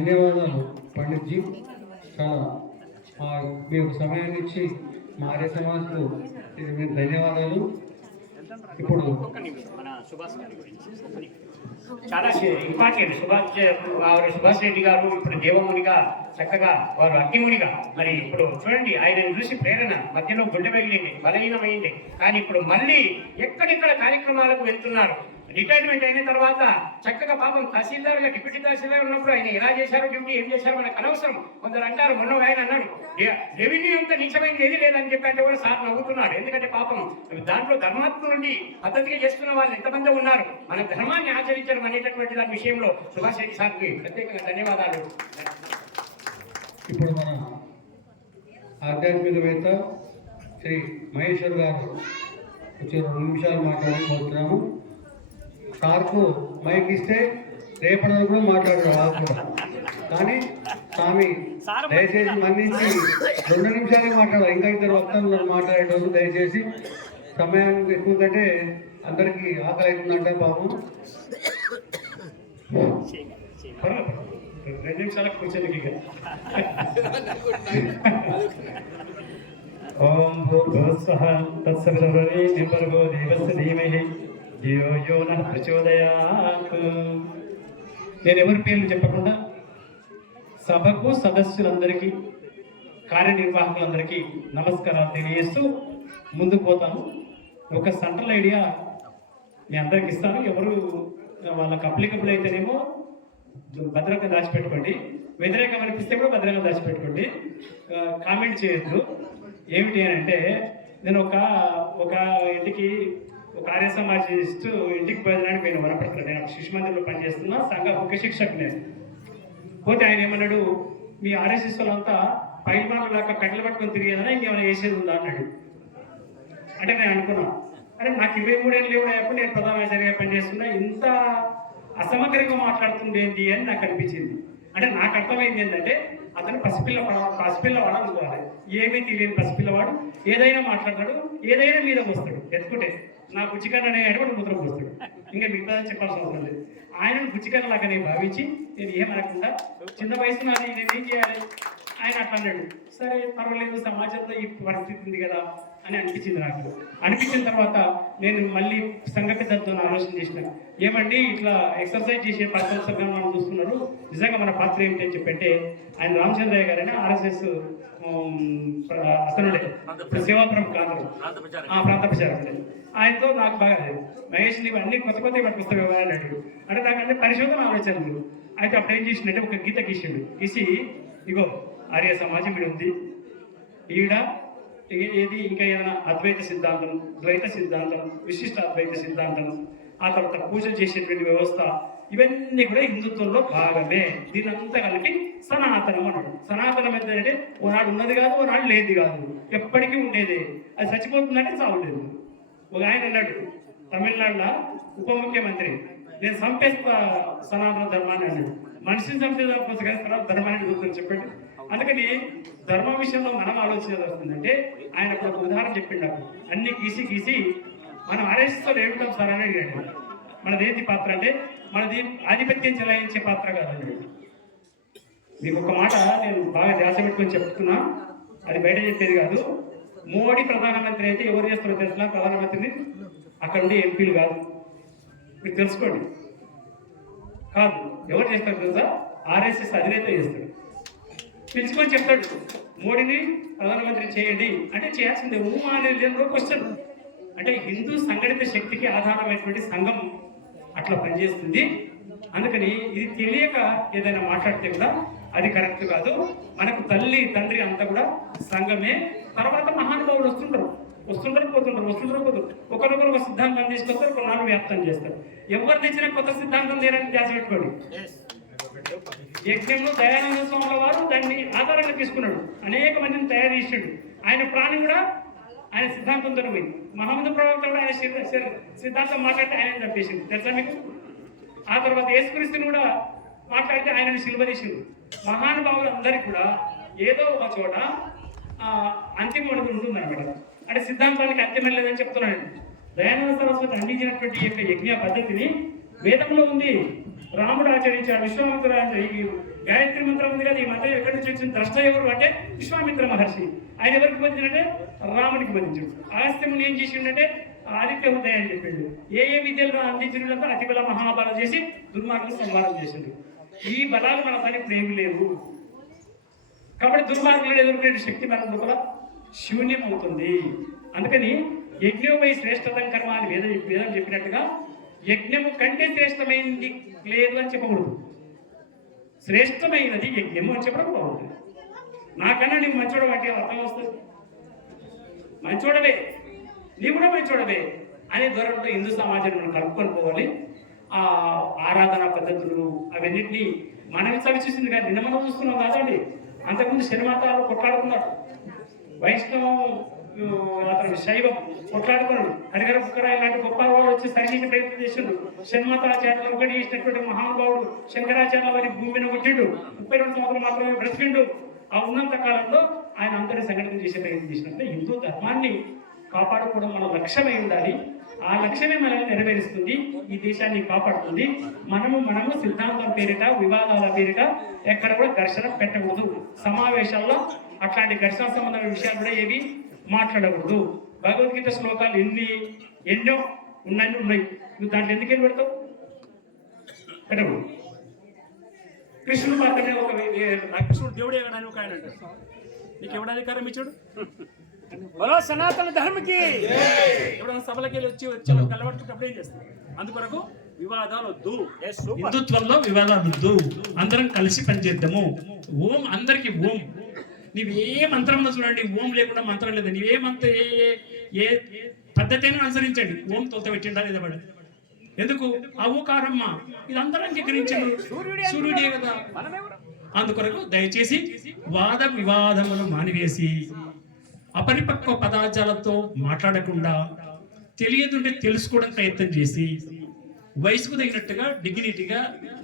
ధన్యవాదాలు పండిట్జీ. చాలా మీ సమయాన్ని ఇచ్చి మా ఆర్య సమాజ్కు మీకు ధన్యవాదాలు. ఇప్పుడు చాలా ఇంపార్టెంట్ సుభాష్ రెడ్డి గారు ఇప్పుడు దేవమునిగా చక్కగా వారు అగ్నిమునిగా మరి ఇప్పుడు చూడండి ఆయనను చూసి ప్రేరణ మధ్యలో గుండె పగిలింది, బలహీనమైంది. కానీ ఇప్పుడు మళ్ళీ ఎక్కడెక్కడ కార్యక్రమాలకు వెళ్తున్నారు. రిటైర్మెంట్ అయిన తర్వాత చక్కగా పాపం తహసీల్దార్గా డిప్యూటీ తహసీల్దార్ ఉన్నప్పుడు ఆయన ఎలా చేశారో డ్యూటీ ఏం చేశారో మనకు అనవసరం. కొందరు అంటారు, మొన్న ఆయన అన్నాడు రెవెన్యూ అంతా నీచమైంది ఏది లేదని చెప్పంటే కూడా సార్ నవ్వుతున్నాడు. ఎందుకంటే పాపం దాంట్లో ధర్మాత్మ నుండి పద్ధతిగా చేస్తున్న వాళ్ళు ఎంతమంది ఉన్నారు. మన ధర్మాన్ని ఆచరించడం అనేటటువంటి దాని విషయంలో సుభాష్ రెడ్డి సార్కి ప్రత్యేకంగా ధన్యవాదాలు. ఇప్పుడు మన ఆధ్యాత్మికవేత్త శ్రీ మహేశ్వర్ గారు వచ్చి 2 నిమిషాలు మాట్లాడకపోతున్నాము. సార్కు మైక్ ఇస్తే రేపటి కూడా మాట్లాడరు కానీ స్వామి దయచేసి మన్నించి 2 నిమిషాలే మాట్లాడాలి. ఇంకా 2 వక్తలు మాట్లాడేటప్పుడు దయచేసి సమయానికి ఎక్కువ కంటే అందరికీ ఆకలి అవుతుందంటే పాపం 2 నిమిషాలకు కూర్చొని ఓం భూర్భువస్వః తత్సవితుర్వరేణ్యం భర్గో దేవస్య ధీమహి ధియో యో నః ప్రచోదయాత్. నేను ఎవరి పేర్లు చెప్పకుండా సభకు సదస్సులందరికీ కార్యనిర్వాహకులందరికీ నమస్కారాలు తెలియజేస్తూ ముందుకు పోతాను. ఒక సెంట్రల్ ఐడియా మీ అందరికి ఇస్తాను. ఎవరు వాళ్ళకి అప్లికబుల్ అయితేనేమో భద్రంగా దాచిపెట్టుకోండి, వ్యతిరేకం అనిపిస్తే కూడా భద్రంగా దాచిపెట్టుకోండి, కామెంట్ చేయొద్దు. ఏమిటి అని అంటే, నేను ఒక ఇంటికి ఒక ఆర్య సమాజిస్ట్ ఇంటికి భోజనానికి పోయిన వనపడుతున్నాను. నేను శిశు మందిరంలో పనిచేస్తున్నా, సంఘ ముఖ్య శిక్షకు నేను పోతే ఆయన ఏమన్నాడు, మీ ఆర్ఎస్ఎస్ వాళ్ళంతా పైల్మాన్ల దాకా కట్టెలు పట్టుకొని తిరిగేదన్నా ఇంకేమైనా చేసేది ఉందా అన్నాడు. అంటే నేను అనుకున్నా, అరే నాకు 23 ఏళ్ళు లేవుడప్పుడు నేను ప్రధానమంత్రిగా పనిచేస్తున్నా, ఇంత అసమగ్రంగా మాట్లాడుతుండేంటి అని నాకు అనిపించింది. అంటే నాకు అర్థమైంది ఏంటంటే, అతను పసిపిల్లవాడు అనుకోవాలి. ఏమీ తెలియని పసిపిల్లవాడు ఏదైనా మాట్లాడతాడు, ఏదైనా మీద వస్తాడు. ఎత్తుకుంటే నా బుచ్చికన్న అనే కూడా ముద్ర పోస్తాడు. ఇంకా మిగతా చెప్పాల్సిన అవసరం లేదు. ఆయనను బుచ్చికన్న లాగానే భావించి నేను ఏమనకుండా చిన్న వయసు నాది నేనేం చేయాలి ఆయన అట్లా అన్నాడు. సరే పర్వాలేదు, సమాజంలో ఈ పరిస్థితి ఉంది కదా అని అనిపించింది నాకు. అనిపించిన తర్వాత నేను మళ్ళీ సంఘ పెద్దలతో ఆలోచన చేసిన, ఏమండి ఇట్లా ఎక్సర్సైజ్ చేసే పద్ధతులు మనం చూస్తున్నారు, నిజంగా మన పాత్ర ఏమిటి అని చెప్పంటే, ఆయన రామచంద్రయ్య గారైనా ఆర్ఎస్ఎస్ అతనుడే సేవాపురం ప్రాంత ప్రచారం. ఆయనతో నాకు బాగా మహేష్ నీవు అన్ని కొత్త పట్టుకొస్తావు అన్నాడు. అంటే నాకంటే పరిశోధన ఆలోచనలు. అయితే అప్పుడు ఏం చేసిందంటే ఒక గీత గీసిండు. గీసి ఇగో ఆర్య సమాజం ఈడ ఉంది, ఈడ ఏది ఇంకా ఏదైనా అద్వైత సిద్ధాంతం, ద్వైత సిద్ధాంతం, విశిష్ట అద్వైత సిద్ధాంతం, ఆ తర్వాత పూజలు చేసేటువంటి వ్యవస్థ, ఇవన్నీ కూడా హిందుత్వంలో భాగమే. దీనంతా కలిపి సనాతనం అన్నాడు. సనాతనం ఏంటంటే ఓనాడు ఉన్నది కాదు, ఓనాడు లేది కాదు, ఎప్పటికీ ఉండేదే. అది చచ్చిపోతుందంటే చావలేదు. ఒక ఆయన అన్నాడు, తమిళనాడులో ఉప ముఖ్యమంత్రి, నేను చంపేస్తా సనాతన ధర్మాన్ని అన్నాడు. మనిషిని చంపేదానికోసం కానీ తర్వాత ధర్మాన్ని చూద్దని చెప్పండి. అందుకని ధర్మ విషయంలో మనం ఆలోచించాల్సి వస్తుందంటే, ఆయన ఒక ఉదాహరణ చెప్పిండు నాకు. అన్ని గీసి మనం ఆర్ఎస్ఎస్లో ఏమిటాం సార్ అని అడిగాడు. మనదేంటి పాత్ర అంటే, మనది ఆధిపత్యం చెలాయించే పాత్ర కాదండి. మీకు ఒక మాట నేను బాగా ధ్యాస పెట్టుకొని చెప్తున్నా, అది బయట చెప్పేది కాదు. మోడీ ప్రధానమంత్రి అయితే ఎవరు చేస్తారో తెలిసిన ప్రధానమంత్రిని అక్కడ ఉండే ఎంపీలు కాదు, మీరు తెలుసుకోండి. కాదు, ఎవరు చేస్తారు తెలుసా? ఆర్ఎస్ఎస్ అధినేత చేస్తాడు. పిలుచుకొని చెప్తాడు, మోడీని ప్రధానమంత్రి చేయండి అంటే చేయాల్సిందే. అనేది క్వశ్చన్. అంటే హిందూ సంఘటిత శక్తికి ఆధారమైనటువంటి సంఘం అట్లా పనిచేస్తుంది. అందుకని ఇది తెలియక ఏదైనా మాట్లాడితే కూడా అది కరెక్ట్ కాదు. మనకు తల్లి తండ్రి అంతా కూడా సంఘమే. తర్వాత మహానుభావులు వస్తుంటారు పోతుంటారు. ఒకరొకరు ఒక సిద్ధాంతం తీసుకొస్తారు, కొన్నాళ్ళు వ్యాప్తం చేస్తారు. ఎవరు తెచ్చిన కొత్త సిద్ధాంతం తీయడానికి ధ్యాస పెట్టుకోండి. యజ్ఞంలో దయానంద స్వాముల వారు దాన్ని ఆధారంగా తీసుకున్నాడు, అనేక మందిని తయారు చేసాడు. ఆయన ప్రాణం కూడా ఆయన సిద్ధాంతంతో పోయింది. మహమ్మద్ ప్రవక్త కూడా ఆయన సిద్ధాంతం మాట్లాడితే ఆయన చంపేసింది, తెలుసా మీకు? ఆ తర్వాత యేసుక్రీస్తుని కూడా మాట్లాడితే ఆయనను సిలువదీసింది. మహానుభావులు అందరికీ కూడా ఏదో ఒక చోట అంతిమ ఉంటుందన్నమాట. అంటే సిద్ధాంతానికి అంతిమం లేదని చెప్తున్నాడు. దయానంద సరస్వతి అందించినటువంటి యొక్క యజ్ఞ పద్ధతిని వేదంలో ఉంది. రాముడు ఆచరించాడు, విశ్వామిత్రుడు ఈ గాయత్రి మంత్రం ఉంది కదా, ఈ మంత్రం ఎక్కడి నుంచి వచ్చింది? ద్రష్ట ఎవరు అంటే విశ్వామిత్ర మహర్షి. ఆయన ఎవరికి బోధించాడంటే రాముడికి బోధించాడు. అగస్త్యముని ఏం చేసిండంటే ఆదిత్య హృదయం అని చెప్పిండు. ఏ విద్యలు అందించినంత అతి బల మహాబలం చేసి దుర్మార్గులు సంహారం చేసిండు. ఈ బలాలు మన పని ఇప్పుడు ఏమి లేవు కాబట్టి దుర్మార్గులను ఎదుర్కొనే శక్తి మన లోపల శూన్యం అవుతుంది. అందుకని యజ్ఞమై శ్రేష్టతం కర్మ అని వేదం చెప్పినట్టుగా యజ్ఞము కంటే శ్రేష్టమైనది లేదు అని చెప్పకూడదు. శ్రేష్టమైనది యజ్ఞము అని చెప్పడం బాగుంటుంది. నాకన్నా నీవు మంచోడవు అంటే అర్థం వస్తుంది. మంచోడవే, నీవు కూడా మంచోడవే అనే ధోరణితో హిందూ సమాజాన్ని మనం కలుపుకొని పోవాలి. ఆ ఆరాధన పద్ధతులు అవన్నింటినీ మనం చవిచూసింది కానీ నిన్న మనం చూస్తున్నాం కాదండి. అంతకుముందు శనిమాతాలు కొట్లాడుకున్నారు, వైష్ణవం అతను శైవం కొట్లాడుకున్నాడు. హరిహర బుక్కర ఇలాంటి గొప్ప వాళ్ళు వచ్చి సైనిక ప్రయత్నం చేసిండు. షణ్మతాచార్యులు ఒకటి చేసినటువంటి మహానుభావుడు శంకరాచార్య వారి భూమిని కొట్టిండు. 32 సంవత్సరాలు మాత్రమే బ్రతికిండు. ఆ ఉన్నంత కాలంలో ఆయన అందరినీ సంఘటన చేసే ప్రయత్నం చేసినట్టు హిందూ ధర్మాన్ని కాపాడుకోవడం మన లక్ష్యమై ఉండాలి. ఆ లక్ష్యమే మనల్ని నెరవేరుస్తుంది, ఈ దేశాన్ని కాపాడుతుంది. మనము సిద్ధాంతం పేరిట వివాదాల పేరిట ఎక్కడ కూడా ఘర్షణ పెట్టకూడదు. సమావేశాల్లో అట్లాంటి ఘర్షణ సంబంధమైన విషయాలు కూడా ఏవి మాట్లాడకూడదు. భగవద్గీత శ్లోకాలు ఎన్నో ఉన్నాయి. నువ్వు దాంట్లో ఎందుకు పెడతావు? పెట్టకూడదు. కృష్ణుడు మాత్రమే ఒక కృష్ణుడు దేవుడే కానీ ఒక ఆయన అంటారు. నీకు ఎవడ అధికారం ఇచ్చాడు? బలో సనాతన ధర్మకి ఎవడన్నా సభలకి వచ్చి కలబడుతున్నప్పుడు ఏం చేస్తారు? అందుకొరకు వివాదాలు వద్దు. హిందుత్వంలో వివాదాలు వద్దు. అందరం కలిసి పనిచేద్దాము. ఓం అందరికి ఓం. నీవు ఏ మంత్రంలో చూడండి, ఓం లేకుండా మంత్రం లేదు. నీవే మంత్రం ఏ పద్ధతి అయినా అనుసరించండి. ఓం తోత పెట్టిండా లేదా పడ ఎందుకు? అవుకారమ్మ ఇది అందరూ అంగీకరించారు. సూర్యుడే కదా. అందుకొరకు దయచేసి వాద వివాదములు మానివేసి అపరిపక్వ పదార్థాలతో మాట్లాడకుండా తెలియదుంటే తెలుసుకోవడం ప్రయత్నం చేసి వయసుకు తగినట్టుగా డిగ్నిటీగా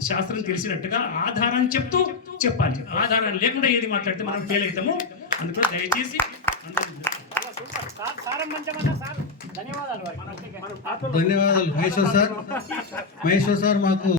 శాస్త్రం తెలిసినట్టుగా ఆధారాన్ని చెప్తూ చెప్పాలి. ఆధారం లేకుండా ఏది మాట్లాడితే మనం ఫెయిల్ అవుతాము. అందుకని దయచేసి ధన్యవాదాలు మహేశ్వర్ సార్. మహేశ్వర్ సార్ మాకు